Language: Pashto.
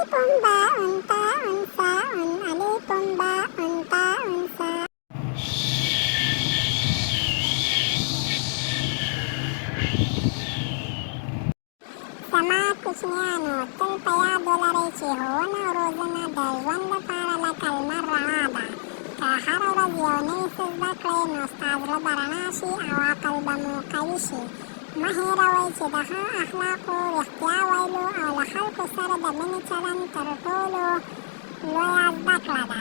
ألف باء تاء ثاء ألف باء تاء ثاء. समाज कुछ नया नोटल पया डॉलरेची होन रोजना दळवंद पाळला कलमर रहादा kahar ورځ یو نوی څه زده کړئ نو ستا زړه به رڼا شي او عقل به مو قوي شي. مه هېروئ چې د ښه اخلاقو رښتیا ویلو او له خلکو سره د مینې چلند تر ټولو لویه زده کړه ده.